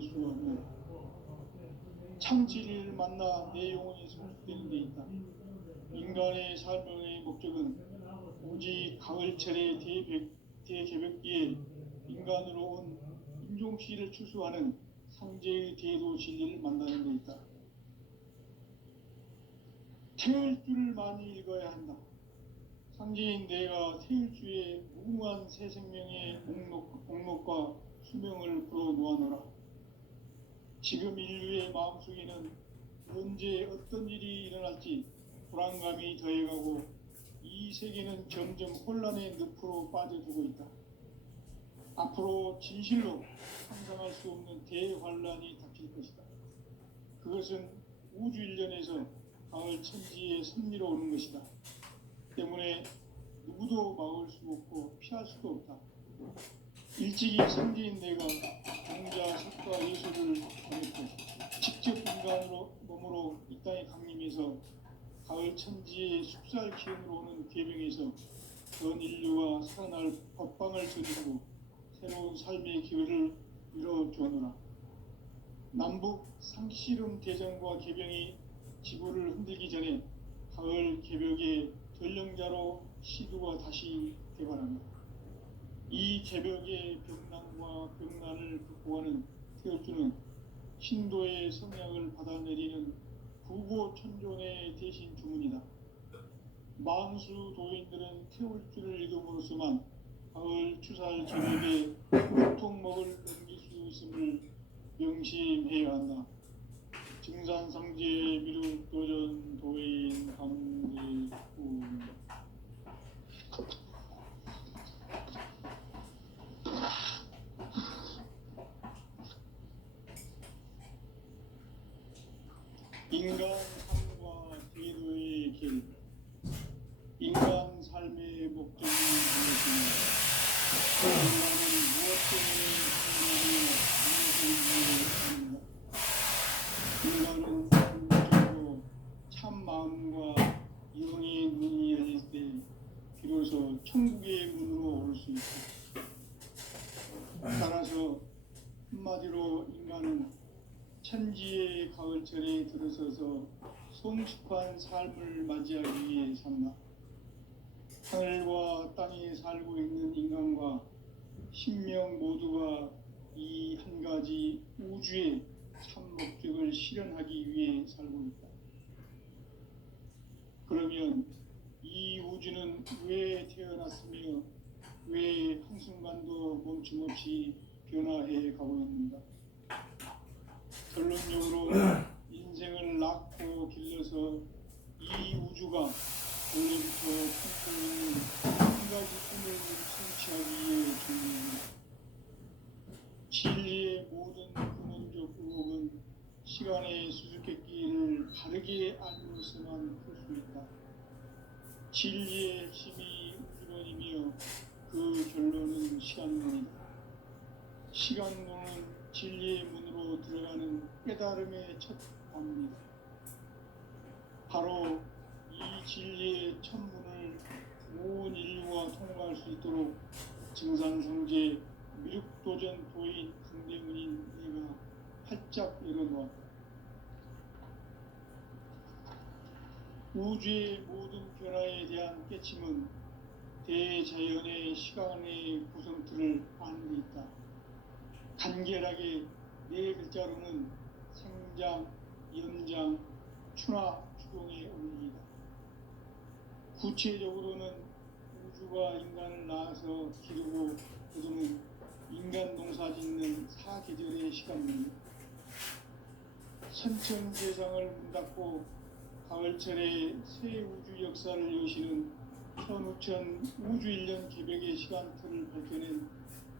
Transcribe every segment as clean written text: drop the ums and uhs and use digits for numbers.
수는 참치를 만나 내 영혼이 성숙되는 데 있다. 인간의 삶의 목적은 오직 가을철의 대개벽기에 인간으로 온 임종시를 추수하는 상제의 대도 진리를 만나는 데 있다. 태을 줄을 많이 읽어야 한다. 상제인 내가 태을 주에 무궁한 새 생명의 목록과 수명을 풀어 놓아노라. 지금 인류의 마음속에는 언제 어떤 일이 일어날지 불안감이 더해가고 이 세계는 점점 혼란의 늪으로 빠져들고 있다. 앞으로 진실로 상상할 수 없는 대환란이 닥칠 것이다. 그것은 우주 일련에서 가을 천지에 섭리로 오는 것이다. 때문에 누구도 막을 수 없고 피할 수도 없다. 일찍이 상제인 내가 공자, 석과 예술을 전했고 직접 인간으로 몸으로 이 땅에 강림해서 가을 천지의 숙살 기운으로 오는 괴병에서 전 인류가 살아날 법방을 전이고 새로운 삶의 기회를 이뤄주노라. 남북 상씨름 대전과 개병이 지구를 흔들기 전에 가을 개벽의 전령자로 시두가 다시 개발합니다. 이 개벽의 병난과 병난을 극복하는 태울주는 신도의 성향을 받아내리는 구보천존의 대신 주문이다. 만수 도인들은 태울주를 읽음으로써만 가을 추살 저녁에 고통먹을 넘길 수 있음을 명심해야 한다. 증산상제 미륵도전 도인 강제구 인간 삶과 제도의 길. 인간 삶의 목적이 무엇이냐? 인간은 무엇 때문에 인간은 궁극적으로 참 마음과 영의 문이 열릴 때 비로소 천국의 문으로 올 수 있다. 따라서 한마디로 인간은 천지의 가을철에 들어서서 성숙한 삶을 맞이하기 위해 산다. 하늘과 땅에 살고 있는 인간과 신명 모두가 이 한 가지 우주의 참 목적을 실현하기 위해 살고 있다. 그러면 이 우주는 왜 태어났으며 왜 한순간도 멈춤없이 변화해 가고 있는가? 결론적으로 인생을 낳고 길러서 이 우주가 원래부터 품고 있는 한 가지 꿈을 성취하기 위해 존재합니다. 진리의 모든 근원적 의혹은 시간의 수수께끼를 바르게 알고서만 풀 수 있다. 진리의 핵심이 우주론이며 그 결론은 시간론이다. 시간론은 진리의 문으로 들어가는 깨달음의 첫 방문이다. 바로 이 진리의 첫 문을 온 인류가 통과할 수 있도록 증산성제 미륵도전 도인 강대문인 내가 활짝 열어놓았다. 우주의 모든 변화에 대한 깨침은 대자연의 시간의 구성틀을 아는 데 있다. 간결하게 네 글자로는 생장, 연장, 추나 추동의 원리이다. 구체적으로는 우주가 인간을 낳아서 기르고 거두는 인간 농사 짓는 사계절의 시간입니다. 선천 세상을 문 닫고 가을철에 새 우주 역사를 여시는 천우천 우주 일년 개벽의 시간틀을 밝혀낸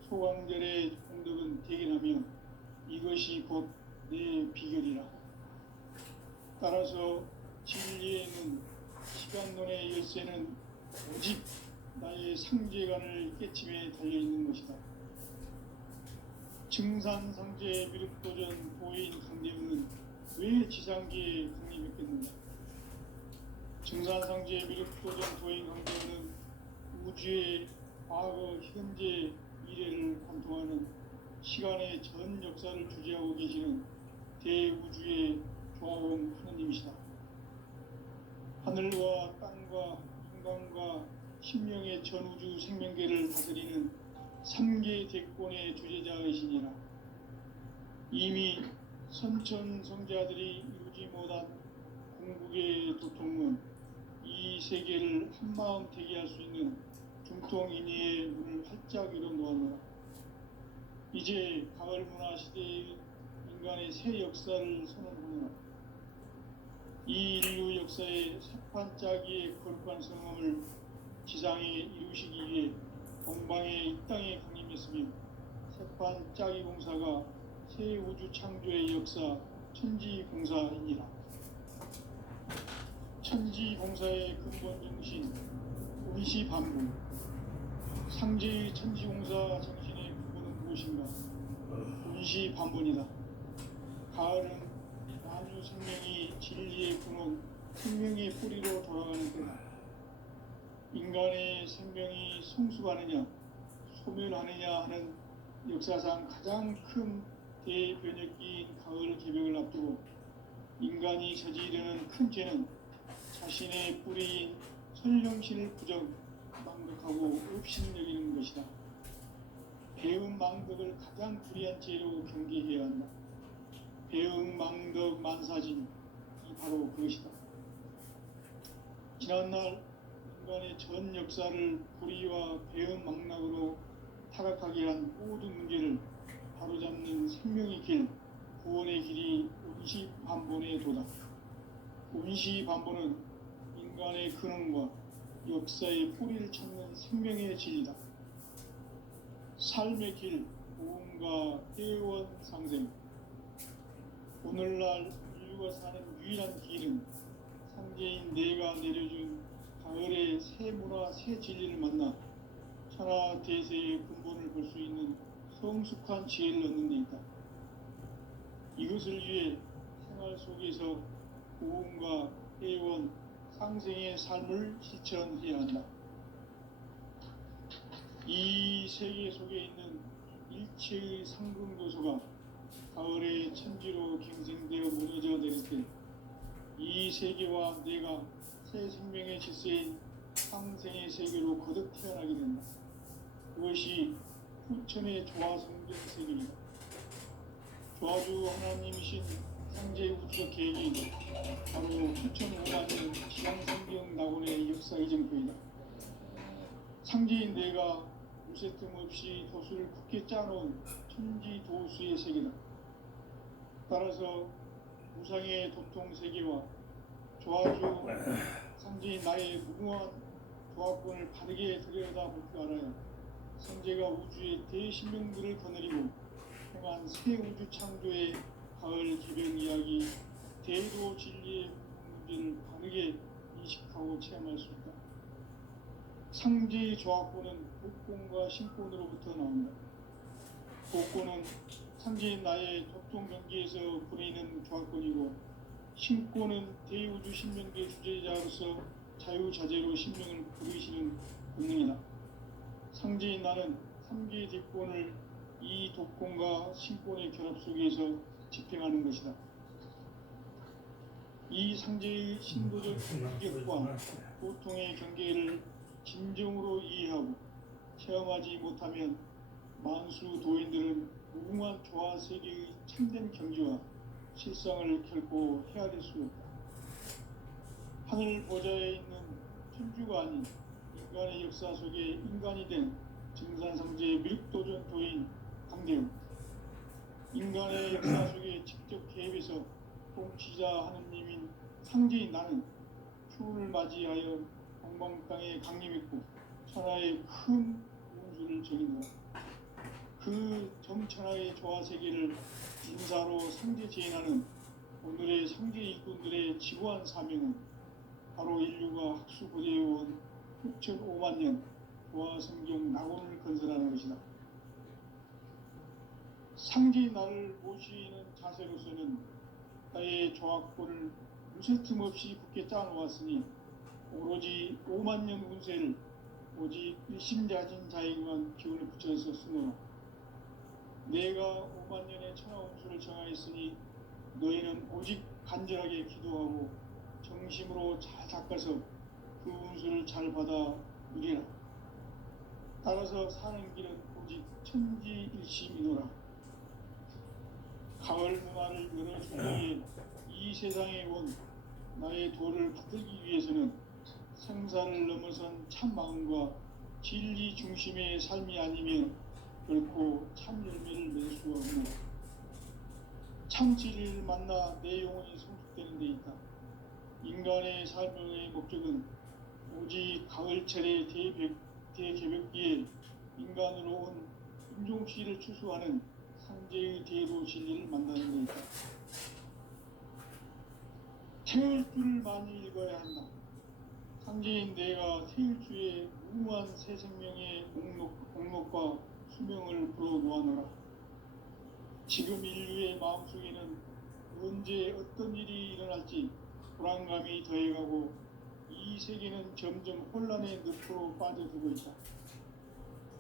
소강절의 공덕은 대견하며 이것이 곧 내 비결이라. 따라서 진리에는 시간론의 열쇠는 오직 나의 상제관을 깨침에 달려있는 것이다. 증산상제 미륵도전 도인 강대문은 왜 지상계에 강림했겠는가? 증산상제 미륵도전 도인 강대문은 우주의 과거, 현재, 미래를 관통하는 시간의 전 역사를 주재하고 계시는 대우주의 조화원 하느님이시다. 하늘과 땅과 인간과 신명의 전우주 생명계를 다스리는 3계 대권의 주재자이시니라. 이미 선천성자들이 이루지 못한 궁극의 도통은 이 세계를 한마음 되게 할 수 있는 중통인의의 문을 활짝 열어놓았노라. 이제 가을 문화 시대의 인간의 새 역사를 선언하노라. 이 인류 역사의 새판짜기의 거룩한 성함을 지상에 이루시기 위해 동방의 이 땅에 강림했으며 새판짜기 공사가 새 우주 창조의 역사 천지공사이니라. 천지공사의 근본 정신 운시반분. 상제의 천지공사 정신의 근본은 무엇인가? 운시반분이다. 가을은 만유 생명이 진리의 근원, 생명의 뿌리로 돌아가는 때다. 인간의 생명이 성숙하느냐, 소멸하느냐 하는 역사상 가장 큰 대변혁기인 가을 개벽을 앞두고 인간이 저지르는 큰 죄는 자신의 뿌리인 선령신을 부정, 망덕하고 업신여기는 것이다. 배음 망덕을 가장 불의한 죄로 경계해야 한다. 배음 망덕 만사진이 바로 그것이다. 지난날 인간의 전 역사를 불의와 배음 망락으로 타락하게 한 모든 문제를 바로잡는 생명의 길, 구원의 길이 운시반본의 도다. 운시반본은 인간의 근원과 역사의 뿌리를 찾는 생명의 진리다. 삶의 길, 고음과 회원 상생. 오늘날 인류가 사는 유일한 길은 상제인 내가 내려준 가을의 새 문화, 새 진리를 만나 천하 대세의 근본을 볼 수 있는 성숙한 지혜를 얻는 데 있다. 이것을 위해 생활 속에서 고음과 회원, 상생의 삶을 실천해야 한다. 이 세계 속에 있는 일체의 상승도소가 가을의 천지로 갱생되어 무너져 내릴 때 이 세계와 내가 새 생명의 질서인 상생의 세계로 거듭 태어나게 된다. 그것이 후천의 조화성경 세계이다. 조화주 하나님이신 상제 우주적 계획이 바로 후천 5만년 지상성경 낙원의 역사 이정표이다. 상제인 내가 무쇠 틈 없이 도수를 굳게 짜놓은 천지도수의 세계다. 따라서 무상의 도통 세계와 조화주 상제인 나의 무궁한 조화권을 바르게 들여다볼 줄 알아야 상제가 우주의 대신명들을 거느리고 행한 새 우주 창조의 가을 개변 이야기, 대도 진리의 문제를 바르게 인식하고 체험할 수 있다. 상제의 조화권은 복권과 신권으로부터 나온다. 복권은 상제인 나의 도통 경계에서 보내는 조화권이고, 신권은 대우주 신명계 주제자로서 자유자재로 신명을 부르시는 본능이다. 상제인 나는 3개 뒷권을 이 독권과 신권의 결합 속에서 집행하는 것이다. 이 상제의 신도적 인격과 보통의 경계를 진정으로 이해하고 체험하지 못하면 만수 도인들은 무궁한 조화 세계의 참된 경지와 실상을 결코 헤아릴 수 없다. 하늘 보좌에 있는 천주가 아닌 인간의 역사 속에 인간이 된 증산상제의 밀도전 도인 강대우. 인간의 역사 속에 직접 개입해서 통치자 하느님인 상제인 나는 추운을 맞이하여 동방 땅에 강림했고 천하의 큰 운수를 정인다. 그 정천하의 조화 세계를 인사로 상제 제인하는 오늘의 상제 일꾼들의 지구한 사명은 바로 인류가 학수고대해온 후천 5만년 조화 성경 낙원을 건설하는 것이다. 상제인 나를 모시는 자세로서는 나의 조화권을 무쇠 틈 없이 굳게 짜놓았으니 오로지 5만년 운세를 오직 일심자진 자에게만 기운을 붙여서 쓰노라. 내가 5만 년의 천하 운수를 정하였으니 너희는 오직 간절하게 기도하고 정심으로 잘 닦아서 그 운수를 잘 받아 누리라. 따라서 사는 길은 오직 천지일심이노라. 가을 문화를 열어주기 위해 이 세상에 온 나의 도를 받들기 위해서는 생사를 넘어선 참 마음과 진리 중심의 삶이 아니면 결코 참 열매를 맺을 수가 없노라. 참 진리를 만나 내 영혼이 성숙되는 데 있다. 인간의 삶의 목적은 오직 가을철의 대개벽기에 인간으로 온 인종시를 추수하는 상제의 대도 진리를 만나는 데 있다. 태을 줄을 많이 읽어야 한다. 상제인 내가 태일주의 무궁한 새 생명의 목록과 수명을 불어놓아노라. 지금 인류의 마음속에는 언제 어떤 일이 일어날지 불안감이 더해가고 이 세계는 점점 혼란의 늪으로 빠져들고 있다.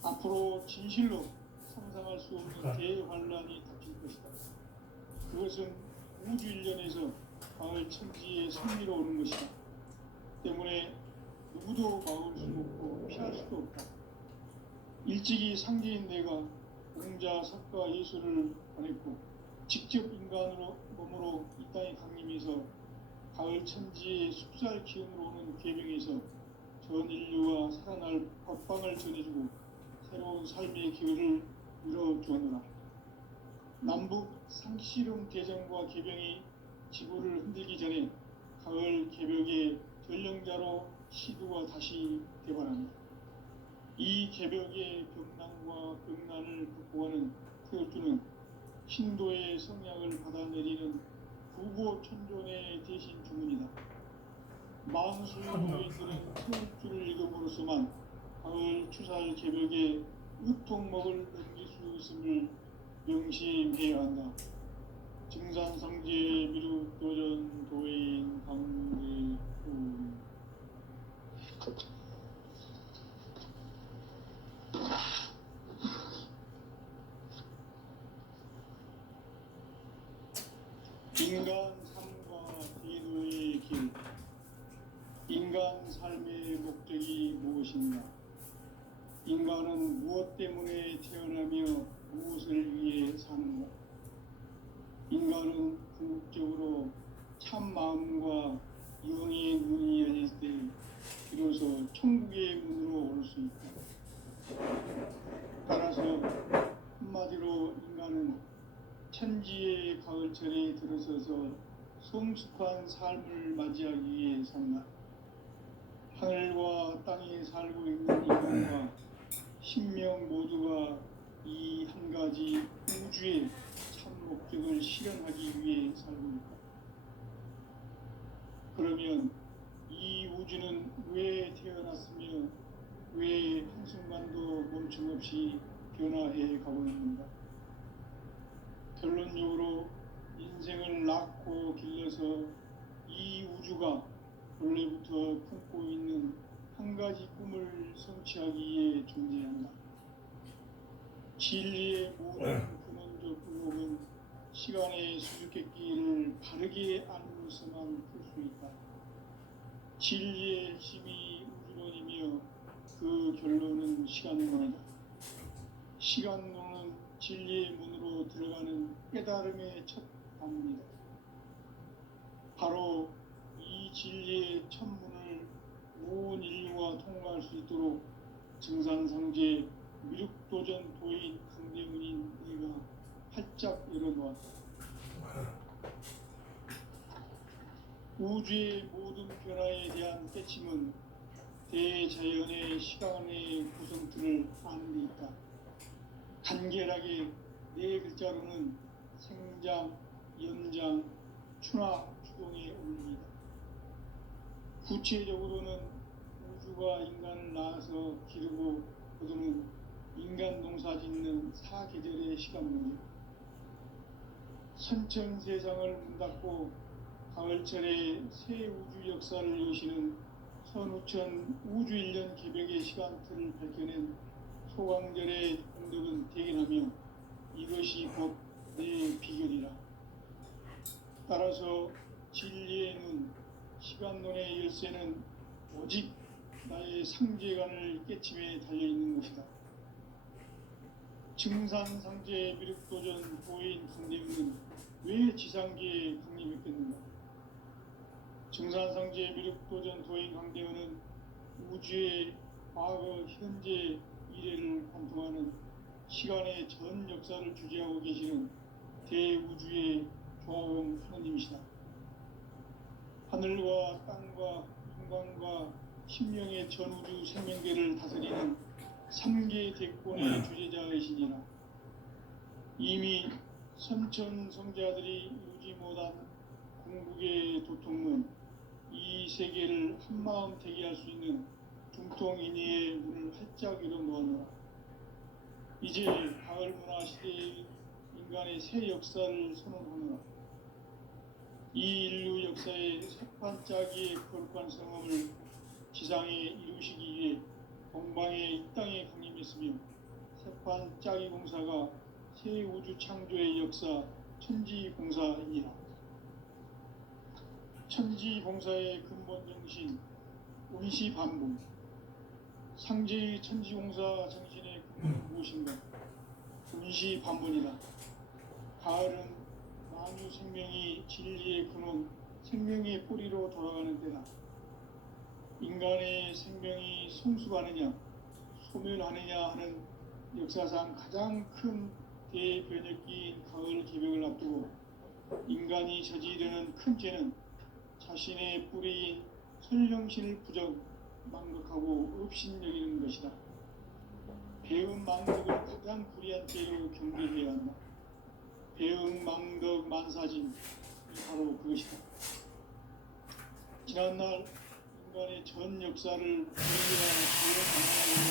앞으로 진실로 상상할 수 없는 대환란이 닥칠 것이다. 그것은 우주 일련에서 가을 천지의 승리로 오는 것이다. 때문에 누구도 막을 수 없고 피할 수도 없다. 일찍이 상제인 내가 공자, 석가, 예수를 보냈고 직접 인간으로 몸으로 이 땅에 강림해서 가을 천지의 숲살 기운으로 오는 계명에서 전 인류가 살아날 법방을 전해주고 새로운 삶의 기회를 이뤄주었노라. 남북 상시령 대전과 개병이 지구를 흔들기 전에 가을 개벽의 전령자로 시두가 다시 개발합니다. 이 개벽의 병난과 병난을 극복하는 태엽주는 신도의 성약을 받아내리는 구고천존의 대신 주문이다. 만수 노인들은 태엽주를 읽음으로써만 가을 추살 개벽의 으통목을 넘길 수 있음을 명심해야 한다. 증산성제 미륵도전 도인 강제후. 인간 삶과 대도의 길. 인간 삶의 목적이 무엇인가? 인간은 무엇 때문에 태어나며 무엇을 위해 사는가? 인간은 궁극적으로 참 마음과 영의 눈이 열릴 때 비로소 천국의 문으로 올 수 있다. 따라서 한마디로 인간은 천지의 가을철에 들어서서 성숙한 삶을 맞이하기 위해 산다. 하늘과 땅에 살고 있는 인간과 신명 모두가 이 한 가지 우주의 참 목적을 실현하기 위해 살고 있다. 그러면 이 우주는 왜 태어났으며 왜 한순간도 멈춤없이 변화해 가고 있는가? 결론적으로 인생을 낳고 길러서 이 우주가 원래부터 품고 있는 한 가지 꿈을 성취하기 위해 존재한다. 진리의 모든 근원적 의혹은 시간의 수수께끼를 바르게 알므로서만 풀 수 있다. 진리의 핵심이 우주론이며 그 결론은 시간론이다. 시간론은 진리의 문으로 들어가는 깨달음의 첫 방문이다. 바로 이 진리의 첫 문을 온 인류가 통과할 수 있도록 증산성제 미륵도전 도인 강대문인 내가 활짝 열어놓았다. 우주의 모든 변화에 대한 깨침은 대자연의 시간의 구성틀을 아는 데 있다. 간결하게 네 글자로는 생장, 연장, 추락, 추동에 올립니다. 구체적으로는 우주가 인간을 낳아서 기르고 거두는 인간 농사 짓는 사계절의 시간문이다. 선천 세상을 문 닫고 가을철에 새 우주 역사를 여시는 선우천 우주일년 개벽의 시간틀을 밝혀낸 소강절의 공덕은 대견하며 이것이 곧 내 비결이라. 따라서 진리의 눈, 시간론의 열쇠는 오직 나의 상제관을 깨침에 달려있는 것이다. 증산상제 미륵도전 도인 강대우는 왜 지상계에 강림했겠는가? 증산상제 미륵도전 도인 강대우는 우주의 과거, 현재, 미래를 관통하는 시간의 전 역사를 주재하고 계시는 대우주의 조화원 하느님이시다. 하늘과 땅과 인간과 신명의 전우주 생명계를 다스리는 3개 대권의 주제자이시니라. 이미 선천성자들이 이루지 못한 궁극의 도통은 이 세계를 한마음 되게 할 수 있는 중통인의의 문을 활짝 열어 놓았노라. 이제 가을 문화 시대의 인간의 새 역사를 선언하노라. 이 인류 역사의 새판짜기의 거룩한 성험을 지상에 이루시기 위해 동방의 이 땅에 강림했으며 새판짜기 공사가 새 우주 창조의 역사 천지공사이니라. 천지공사의 근본 정신 운시반복. 상제의 천지공사 정신의 근본은 무엇인가? 운시반복이다. 가을은 만유 생명이 진리의 근원, 생명의 뿌리로 돌아가는 때다. 인간의 생명이 성숙하느냐, 소멸하느냐 하는 역사상 가장 큰 대변혁기인 가을 개벽을 앞두고 인간이 저지르는 큰 죄는 자신의 뿌리인 설령신을 부정, 망덕하고 업신여기는 것이다. 배은 망덕을 가장 불의한 죄로 경계해야 한다. 배은 망덕 만사진, 바로 그것이다. 지난날 인간의 전 역사를 우리가 자유를 방황하고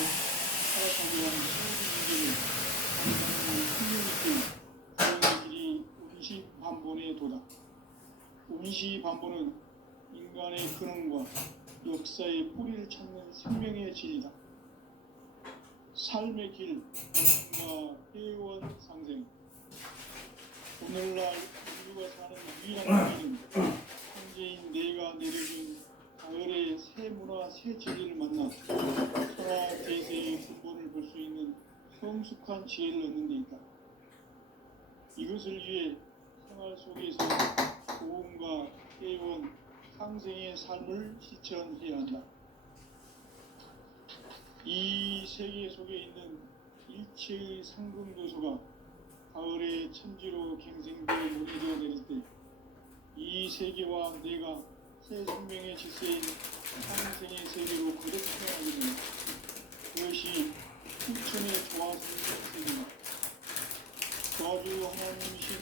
살아가고 한 모든 문제를 항상 생명있고 그런 길이 운시반본의 도다. 운시반본은 인간의 근원과 역사의 뿌리를 찾는 생명의 질이다. 삶의 길, 인과 회원 상생. 오늘날 인류가 사는 유일한 길은 현재인 내가 내려준 가을의 새 문화, 새 진리를 만나 천하 대세의 근본을 볼 수 있는 성숙한 지혜를 얻는 데 있다. 이것을 위해 생활 속에서 고음과 회원, 상생의 삶을 실천해야 한다. 이 세계 속에 있는 일체의 상금도소가 가을의 천지로 갱생되어 무너져 내릴 때 이 세계와 내가 새 생명의 질서인 상생의 세계로 거듭 태어나게 된다. 그것이 후천의 조화성생입니다. 조화주 하나님이신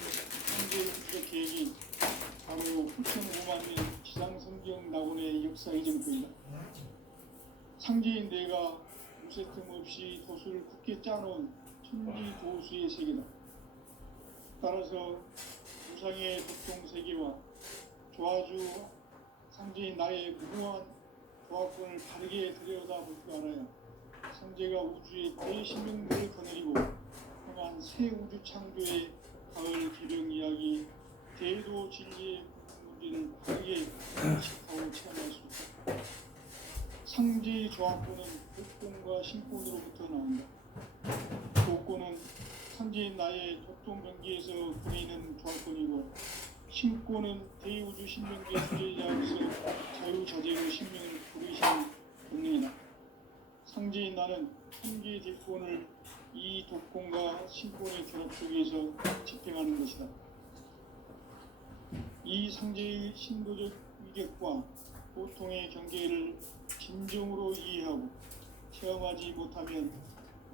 창조주의 계획이 바로 후천 5만년 지상성경 낙원의 역사 이정표이다. 상제인 내가 무쇠 틈 없이 도수를 굳게 짜놓은 천지 도수의 세계다. 따라서 우상의 보통 세계와 조화주 상제인 나의 무궁한 조화권을 바르게 들여다볼 줄 알아야 상제가 우주의 대신명들을 거느리고 향한 새 우주 창조의 가을 개벽 이야기 대도 진리의 문제를 바르게 인식하고 체험할 수 있다. 상제의 조합권은 복권과 신권으로부터 나온다. 복권은 상제인 나의 독동병기에서 보이는 조합권이고 신권은 대우주 신명계 수제자로서 자유자재로 신명을 부르시는 본능이다. 상제인 나는 한계의 대권을 이 독권과 신권의 결합 속에서 집행하는 것이다. 이 상제의 신도적 위격과 보통의 경계를 진정으로 이해하고 체험하지 못하면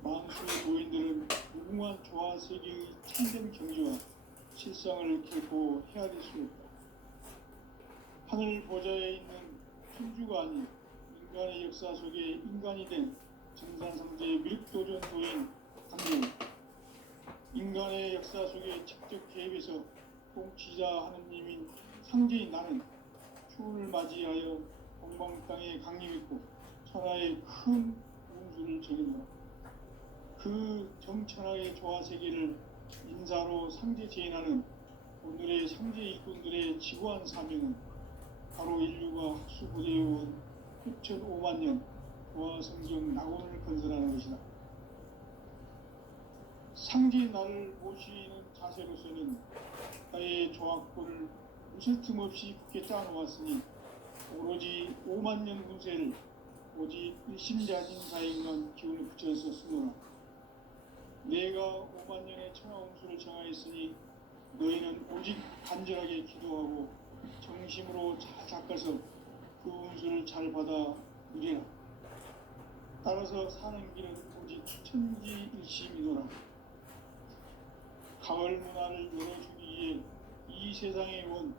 만수 도인들은 무궁한 조화 세계의 참된 경지와 실상을 결코 헤아릴 수 없다. 하늘 보좌에 있는 천주가 아닌 인간의 역사 속에 인간이 된 정산상제의 밀도전 도인 강대우. 인간의 역사 속에 직접 개입해서 통치자 하느님인 상제인 나는 추운을 맞이하여 동방 땅에 강림했고 천하의 큰 운수를 적인다. 그 정천하의 조화 세계를 인사로 상제 재현하는 오늘의 상제 일꾼들의 지구한 사명은 바로 인류가 학수고대에 온 6,500만 년 부하 성경 낙원을 건설하는 것이다. 상제 나를 모시는 자세로서는 나의 조합고를 무슨 틈 없이 굳게 짜놓았으니 오로지 5만 년 군세를 오직 일심자진 사행만 기운을 붙여서 쓰노라. 내가 5만 년의 청하홍수를 정하였으니 너희는 오직 간절하게 기도하고 정심으로 잘 닦아서 그 운수를 잘 받아 누리라. 따라서 사는 길은 오직 천지일심이노라. 가을 문화를 열어주기 위해 이 세상에 온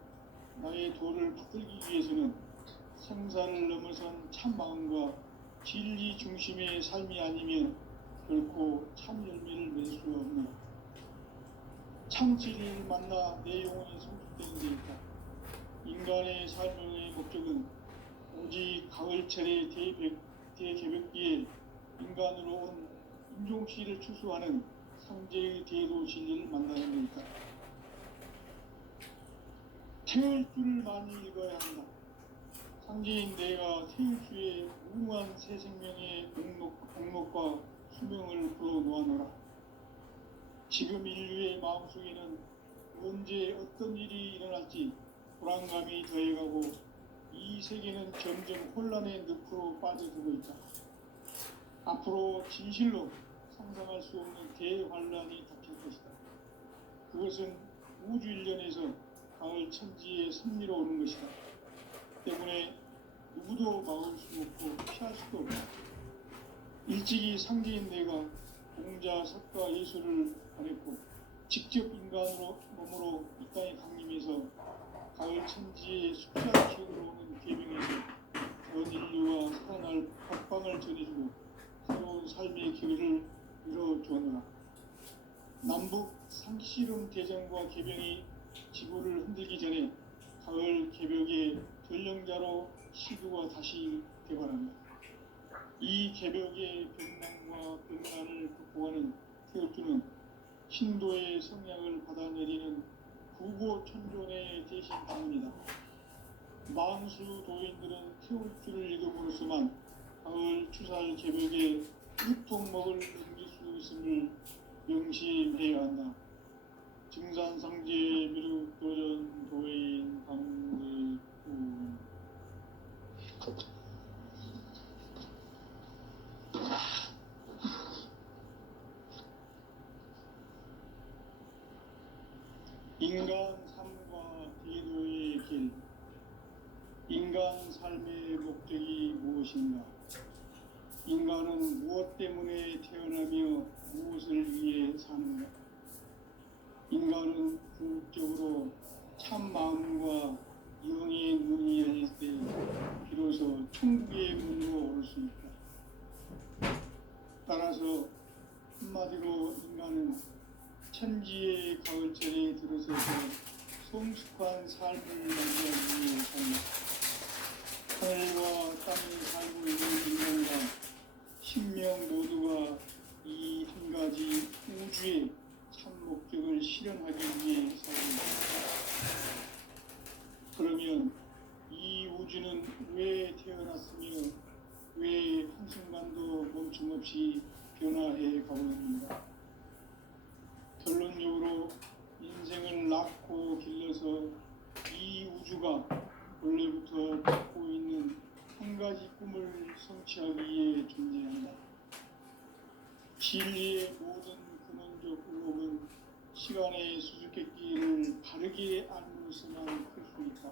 나의 도를 받들기 위해서는 생사를 넘어선 참 마음과 진리 중심의 삶이 아니면 결코 참 열매를 맺을 수 없노라. 참 진리를 만나 내 영혼이 성숙되는 데 있다. 인간의 삶의 목적은 오직 가을철의 대개벽기에 인간으로 온 인종씨를 추수하는 상제의 대도 진리를 만나는 데 있다. 태울 줄을 많이 읽어야 한다. 상제인 내가 태울 주의 무궁한 새 생명의 목록과 수명을 풀어놓아노라. 지금 인류의 마음속에는 언제 어떤 일이 일어날지 불안감이 더해가고 이 세계는 점점 혼란의 늪으로 빠져들고 있다. 앞으로 진실로 상상할 수 없는 대환란이 닥칠 것이다. 그것은 우주 일련에서 가을 천지에 승리로 오는 것이다. 때문에 누구도 막을 수 없고 피할 수도 없다. 일찍이 상제인 내가 공자, 석가, 예수를 보냈고 직접 인간으로 몸으로 이 땅에 강림해서 가을 천지의 숫자 기운으로 오는 계명에서 전 인류와 살아날 법방을 전해주고 새로운 삶의 기회를 이뤄주었노라. 남북 상씨름 대전과 개병이 지구를 흔들기 전에 가을 개벽의 전령자로 시두가 다시 개발한다. 이 개벽의 병난과 병난을 극복하는 태울주는 신도의 성향을 받아내리는 구고천존의 대신 방문이다. 만수 도인들은 태울주를 읽음으로써만 가을 추살 개벽에 육통목을 넘길 수 있음을 명심해야 한다. 증산상제 미륵도전 도인 강대구 인간 삶과 대도의 길. 인간 삶의 목적이 무엇인가? 인간은 무엇 때문에 태어나며 무엇을 위해 사는가? 인간은 궁극적으로 참 마음과 영의 눈이 열릴 때 비로소 천국의 문으로 오를 수 있다. 따라서 한마디로 인간은 천지의 가을철에 들어서서 성숙한 삶을 만들기 위해 산다. 하늘과 땅에 살고 있는 인간과 신명 모두가 이 한 가지 우주의 참 목적을 실현하기 위해 살고 있다. 그러면 이 우주는 왜 태어났으며 왜 한순간도 멈춤없이 변화해 가고 있는가? 결론적으로 인생을 낳고 길러서 이 우주가 원래부터 갖고 있는 한 가지 꿈을 성취하기 위해 존재한다. 진리의 모든 근원적 의혹은 시간의 수수께끼를 바르게 알므로서만 풀 수 있다.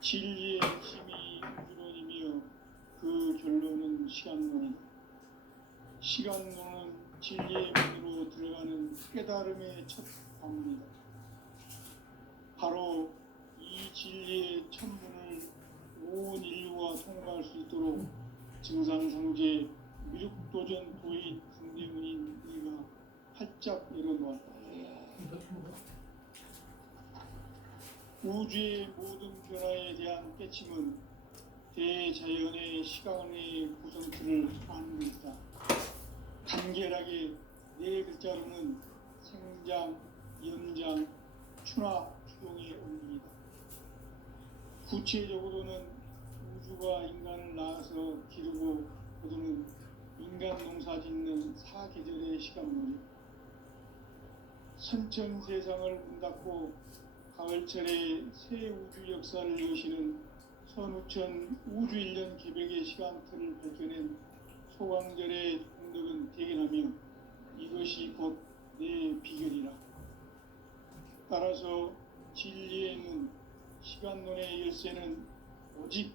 진리의 핵심이 우주론이며 그 결론은 시간론이다. 시간론은 진리의 문으로 들어가는 깨달음의 첫 방문이다. 바로 이 진리의 천문을 온 인류가 통과할 수 있도록 증산상제 미륵도전 도인 강대문인 이가 활짝 열어놓았다. 우주의 모든 변화에 대한 깨침은 대자연의 시간의 구성틀을 아는 것이다. 간결하게 네 글자로는 생장, 연장, 추나 추동의 원리이다. 구체적으로는 우주가 인간을 낳아서 기르고 거두는 인간 농사 짓는 사계절의 시간물이 선천 세상을 문 닫고 가을철에 새 우주 역사를 여시는 선우천 우주 1년 개벽의 시간틀을 밝혀낸 소강절의 공덕은 대견하며 이것이 곧 내 비결이라. 따라서 진리의 눈, 시간론의 열쇠는 오직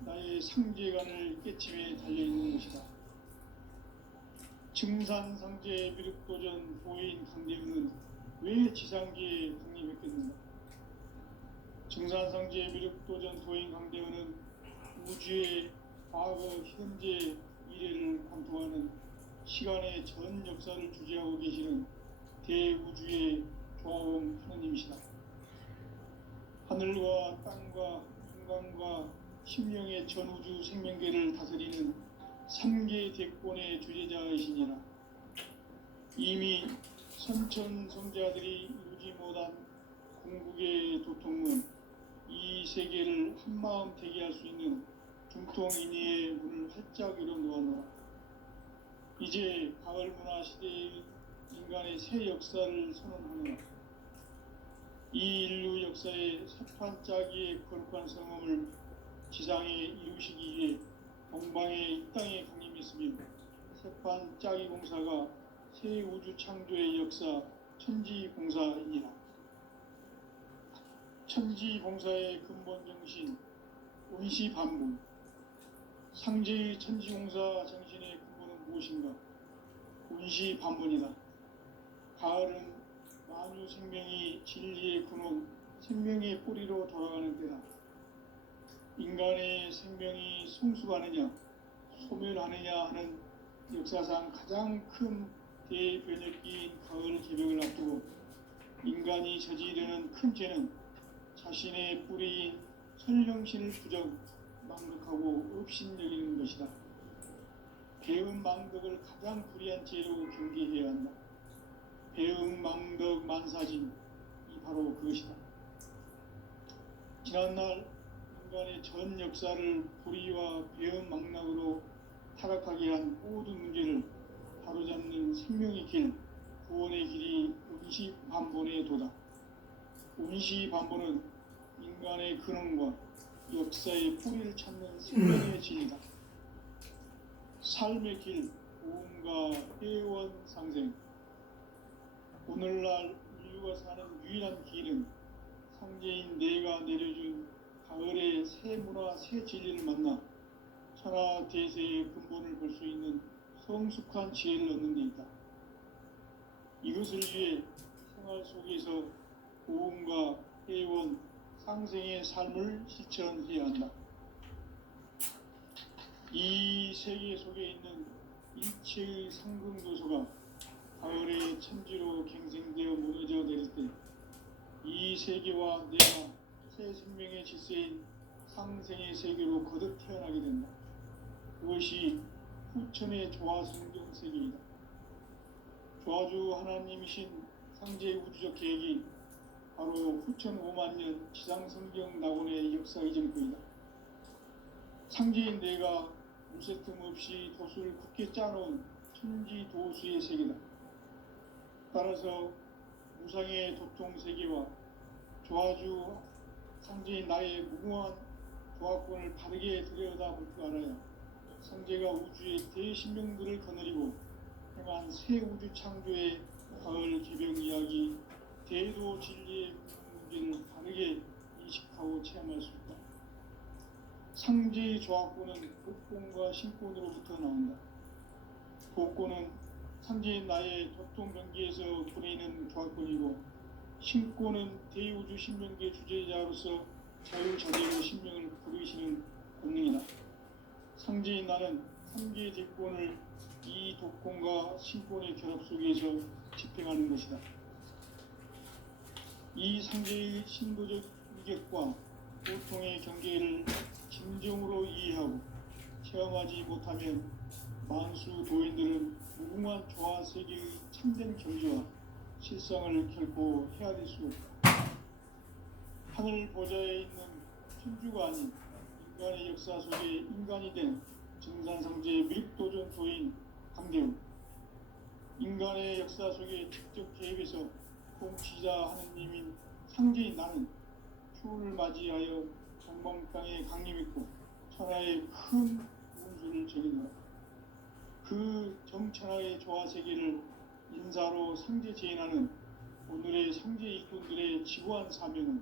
나의 상제관을 깨침에 달려있는 것이다. 증산상제 미륵도전 도인 강대우는 왜 지상계에 독립했겠는가? 증산상제 미륵도전 도인 강대우는 우주의 과거, 현재, 미래를 관통하는 시간의 전 역사를 주재하고 계시는 대우주의 조화원 하느님이시다. 하늘과 땅과 인간과 심령의 전우주 생명계를 다스리는 3계 대권의 주제자이시니라. 이미 선천성자들이 이루지 못한 궁극의 도통문, 이 세계를 한마음 대기할 수 있는 중통인의의 문을 활짝 열어 놓아놓아. 이제 가을 문화 시대의 인간의 새 역사를 선언하노라. 이 인류 역사의 세판짜기의 거룩한 성험을 지상에 이루시기 위해 동방의 이 땅에 강림했으며 세판짜기 공사가 새 우주 창조의 역사 천지봉사이니라. 천지봉사의 근본 정신 원시반분. 상제의 천지봉사 정신의 근본은 무엇인가? 원시반분이다. 가을은 만유 생명이 진리의 근원, 생명의 뿌리로 돌아가는 때다. 인간의 생명이 성숙하느냐, 소멸하느냐 하는 역사상 가장 큰 대변혁기인 가을 개벽을 앞두고 인간이 저지르는 큰 죄는 자신의 뿌리인 설령신을 부정, 망극하고 업신여기는 것이다. 배은 망덕을 가장 불의한 죄로 경계해야 한다. 배은 망덕 만사진, 이 바로 그것이다. 지난날 인간의 전 역사를 불의와 배은 망락으로 타락하게 한 모든 문제를 바로잡는 생명의 길, 구원의 길이 원시반본의 도다. 원시반본은 인간의 근원과 역사의 뿌리를 찾는 생명의 진리다. 삶의 길, 고음과 회원 상생. 오늘날 인류가 사는 유일한 길은 상제인 내가 내려준 가을의 새 문화, 새 진리를 만나 천하 대세의 근본을 볼 수 있는 성숙한 지혜를 얻는 데 있다. 이것을 위해 생활 속에서 고음과 회원, 상생의 삶을 실천해야 한다. 이 세계 속에 있는 일체의 상근도서가 가을의 천지로 갱생되어 무너져 내릴 때 이 세계와 내가 새 생명의 질서인 상생의 세계로 거듭 태어나게 된다. 그것이 후천의 조화성경 세계이다. 조화주 하나님이신 상제의 우주적 계획이 바로 후천 5만 년 지상성경 낙원의 역사 이전 거이다. 상제인 내가 물새틈 없이 도수를 굳게 짜놓은 천지도수의 세계다. 따라서 무상의 도통 세계와 조화주 상제인 나의 무궁한 조화권을 바르게 들여다볼 줄 알아야 상제가 우주의 대신명들을 거느리고 행한 새 우주 창조의 가을 개벽 이야기, 대도 진리의 문제를 바르게 인식하고 체험할 수 있다. 상제의 조화권은 복권과 신권으로부터 나온다. 복권은 상제인 나의 도통병기에서 보내는 조화권이고, 신권은 대우주 신명계 주제자로서 자유자재로 신명을 부르시는 권능이다. 상제인 나는 3개 대권을 이 도권과 신권의 결합 속에서 집행하는 것이다. 이 상제의 신도적 위격과 보통의 경계를 진정으로 이해하고 체험하지 못하면 만수 도인들은 무궁한 조화 세계의 참된 경지와 실상을 결코 헤아릴 수 없다. 하늘 보좌에 있는 천주가 아닌 인간의 역사 속에 인간이 된 증산상제의 밀도전도인 강대훈, 인간의 역사 속에 직접 개입해서 통치자 하느님인 상제인 나는 추후를 맞이하여 정방땅에 강림했고 천하의 큰 운수를 정해놓았다. 그 정천하의 조화세계를 인사로 상제 재현하는 오늘의 상제 일꾼들의 지구한 사명은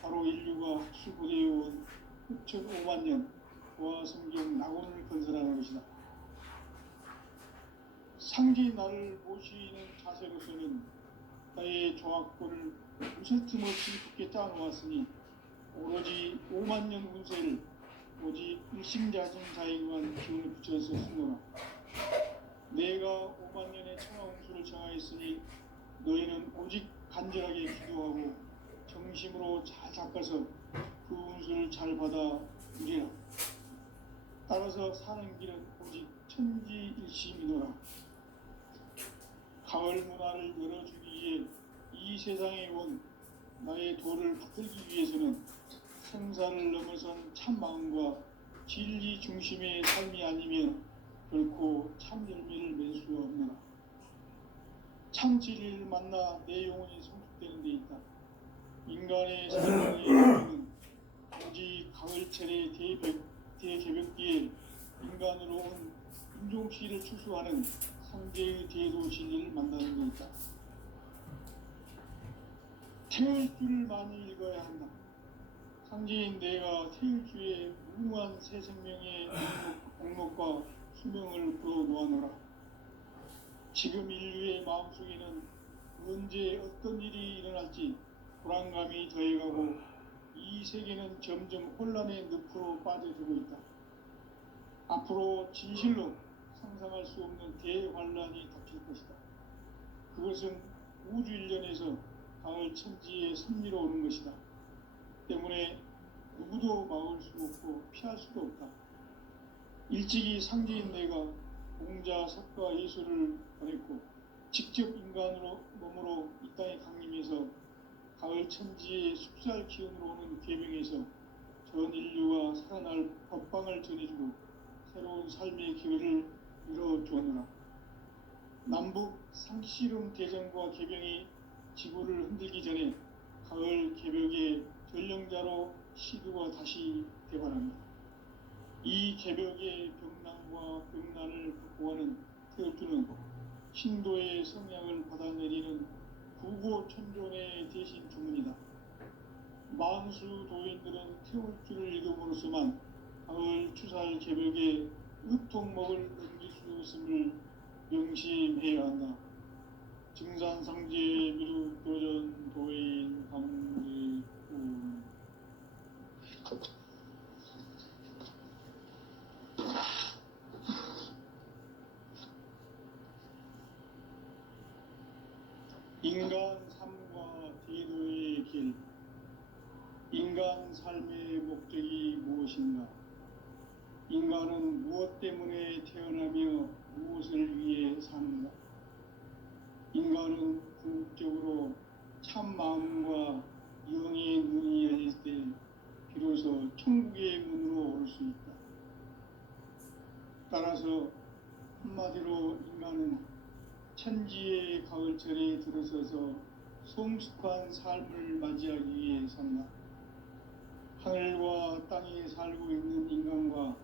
바로 인류가 학수고대해온 6,500만 년 조화성경 낙원을 건설하는 것이다. 상제인 나를 모시는 자세로서는 나의 조합권을 무슨 틈 없이 굳게 짜놓았으니 오로지 5만 년 운세를 오직 일심자진자에게만 기운을 붙여서 쓰노라. 내가 5만 년의 천하 운수를 정하였으니 너희는 오직 간절하게 기도하고 정심으로 잘 닦아서 그 운수를 잘 받아 누리라. 따라서 사는 길은 오직 천지일심이노라. 가을 문화를 열어주기 위해 이 세상에 온 나의 도를 받들기 위해서는 생사를 넘어선 참 마음과 진리 중심의 삶이 아니면 결코 참 열매를 맺을 수 없노라. 참 진리를 만나 내 영혼이 성숙되는 데 있다. 인간의 삶의 영혼은 오직 가을철의 대개벽기에 인간으로 온 인종시를 추수하는 상제의 대도 진리를 만나는 데 있다. 태을 줄을 많이 읽어야 한다. 상제인 내가 태을 주에 무궁한 새 생명의 목록과 수명을 풀어놓아노라. 지금 인류의 마음속에는 언제 어떤 일이 일어날지 불안감이 더해가고 이 세계는 점점 혼란의 늪으로 빠져들고 있다. 앞으로 진실로 상상할 수 없는 대환란이 닥칠 것이다. 그것은 우주 일련에서 가을 천지의 섭리로 오는 것이다. 때문에 누구도 막을 수 없고 피할 수도 없다. 일찍이 상제인 내가 공자, 석가, 예수를 보냈고 직접 인간으로 몸으로 이 땅에 강림해서 가을 천지의 숲살 기운으로 오는 계명에서 전 인류가 살아날 법방을 전해주고 새로운 삶의 기회를 이뤄주었노라. 남북 상씨름 대전과 개병이 지구를 흔들기 전에 가을 개벽의 전령자로 시두가 다시 대발합니다. 이 개벽의 병난과 병난을 극복하는 태엽주는 신도의 성향을 받아내리는 구고천존의 대신 주문이다. 만수 도인들은 태울주를 읽음으로써만 가을 추살 개벽의 으통목을 넘길 수 있음을 명심해야 한다. 증산상제 미륵도전 도인 강제훈. 인간 삶과 대도의 길. 인간 삶의 목적이 무엇인가? 인간은 무엇 때문에 태어나며 무엇을 위해 사는가? 인간은 궁극적으로 참 마음과 영의 눈이 열릴 때 비로소 천국의 문으로 올 수 있다. 따라서 한마디로 인간은 천지의 가을철에 들어서서 성숙한 삶을 맞이하기 위해 산다. 하늘과 땅에 살고 있는 인간과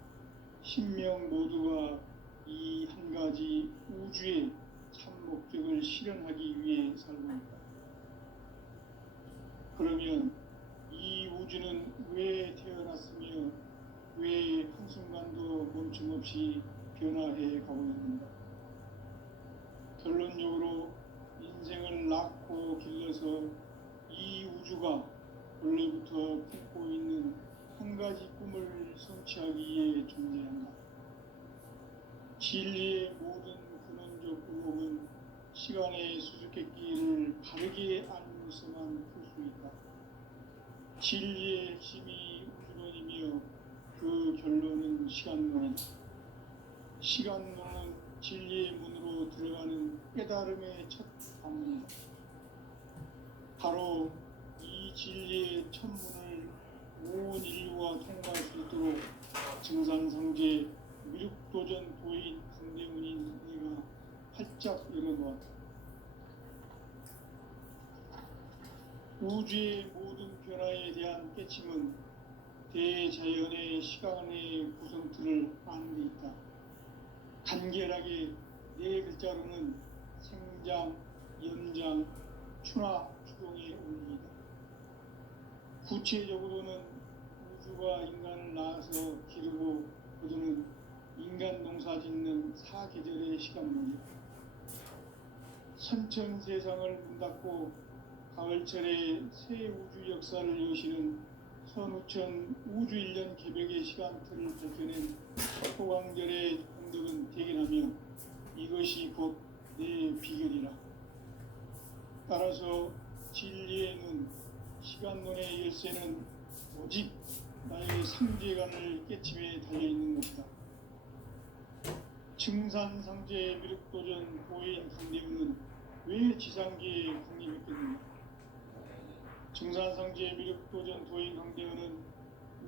신명 모두가 이 한 가지 우주의 참 목적을 실현하기 위해 살고 있다. 그러면 이 우주는 왜 태어났으며 왜 한순간도 멈춤없이 변화해 가고 있는가? 결론적으로 인생을 낳고 길러서 이 우주가 원래부터 품고 있는 한 가지 꿈을 성취하기 위해 존재한다. 진리의 모든 근원적 의혹은 시간의 수수께끼를 바르게 알고서만 풀 수 있다. 진리의 핵심이 우주론이며 그 결론은 시간론이다. 시간론은 진리의 문으로 들어가는 깨달음의 첫 방문이다. 바로 이 진리의 천문을 온 인류가 통과할 수 있도록 증산상제 미륵도전 도인 강대문인 내가 활짝 열어놓았다. 우주의 모든 변화에 대한 깨침은 대자연의 시간의 구성틀을 아는 데 있다. 간결하게 네 글자로는 생장, 연장, 추나 추동의 원리이다. 구체적으로는 우주가 인간을 낳아서 기르고 거두는 인간 농사 짓는 사계절의 시간론이다. 선천 세상을 문 닫고 가을철에 새 우주 역사를 여시는 선우천 우주 1년 개벽의 시간틀을 밝혀낸 소광절의 공덕은 대견하며 이것이 곧 내 비결이라. 따라서 진리의 눈, 시간론의 열쇠는 오직 나의 상제관을 깨침에 달려있는 것이다. 증산상제 미륵도전 도인 강대문은 왜 지상계에 강림했겠느냐. 증산상제 미륵도전 도인 강대문은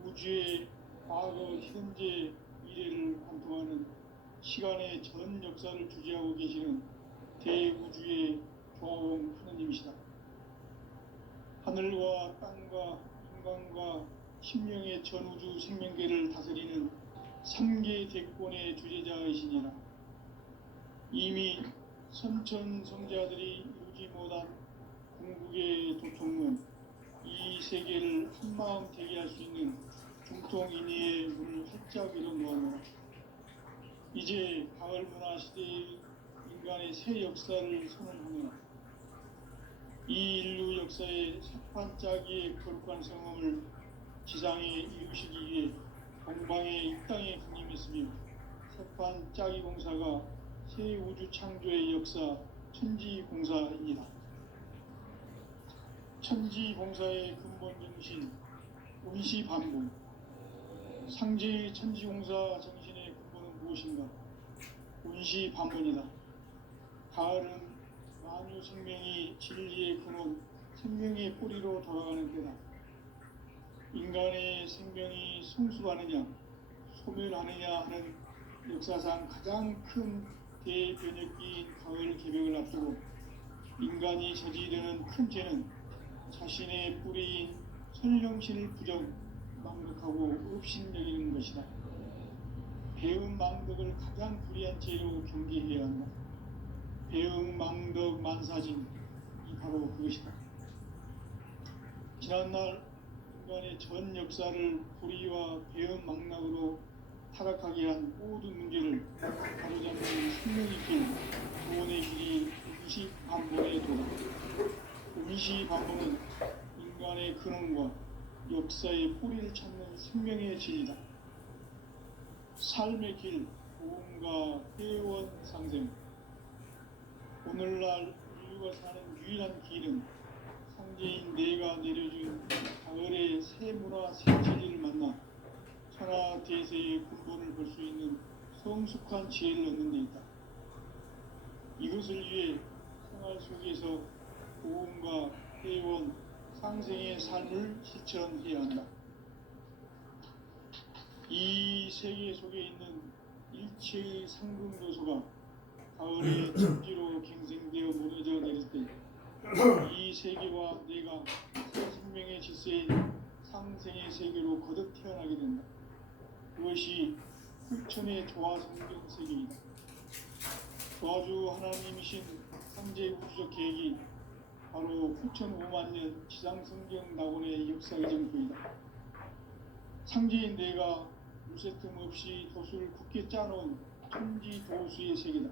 우주의 과거, 현재, 미래를 관통하는 시간의 전 역사를 주재하고 계시는 대우주의 조화공 하느님이시다. 하늘과 땅과 인간과 신명의 전우주 생명계를 다스리는 3계 대권의 주재자이시니라. 이미 선천성자들이 이루지 못한 궁극의 도통문, 이 세계를 한마음 되게 할 수 있는 중통인의의 문을 활짝 열어놓아노라. 이제 가을 문화 시대의 인간의 새 역사를 선언하노라. 이 인류 역사의 석판짜기의 거룩한 성험을 지상에 이루시기 위해 동방의 이 땅에 강림했으며 석판짜기 공사가 새 우주 창조의 역사 천지공사입니다. 천지공사의 근본 정신 운시반복. 상제의 천지공사 정신의 근본은 무엇인가? 운시반복이다. 가을은 만유 생명이 진리의 근원, 생명의 뿌리로 돌아가는 때다. 인간의 생명이 성숙하느냐, 소멸하느냐 하는 역사상 가장 큰 대변혁기인 가을 개벽을 앞두고 인간이 저지르는 큰 죄는 자신의 뿌리인 설령신을 망극하고 업신여기는 것이다. 배음 망덕을 가장 불의한 죄로 경계해야 한다. 배음 망덕 만사진, 이 바로 그것이다. 지난날 인간의 전 역사를 불의와 배음 망락으로 타락하게 한 모든 문제를 바로잡는 생명의 길, 구원의 길이 운시반복의 도다. 운시반복은 인간의 근원과 역사의 뿌리를 찾는 생명의 진리다. 삶의 길, 고음과 회원 상생. 오늘날 인류가 사는 유일한 길은 상제인 내가 내려준 가을의 새 문화 새 진리를 만나 천하 대세의 근본을 볼 수 있는 성숙한 지혜를 얻는 데 있다. 이것을 위해 생활 속에서 고음과 회원, 상생의 삶을 실천해야 한다. 이 세계 속에 있는 일체의 상승도소가 가을의 천지로 갱생되어 무너져 내릴 때 이 세계와 내가 새 생명의 질서인 상생의 세계로 거듭 태어나게 된다. 그것이 후천의 조화 성경 세계이다. 조화주 하나님이신 상제 우주적 계획이 바로 후천 5만 년 지상 성경 낙원의 역사의 정토이다. 상제인 내가 무쇠 틈 없이 도수를 굳게 짜놓은 천지 도수의 세계다.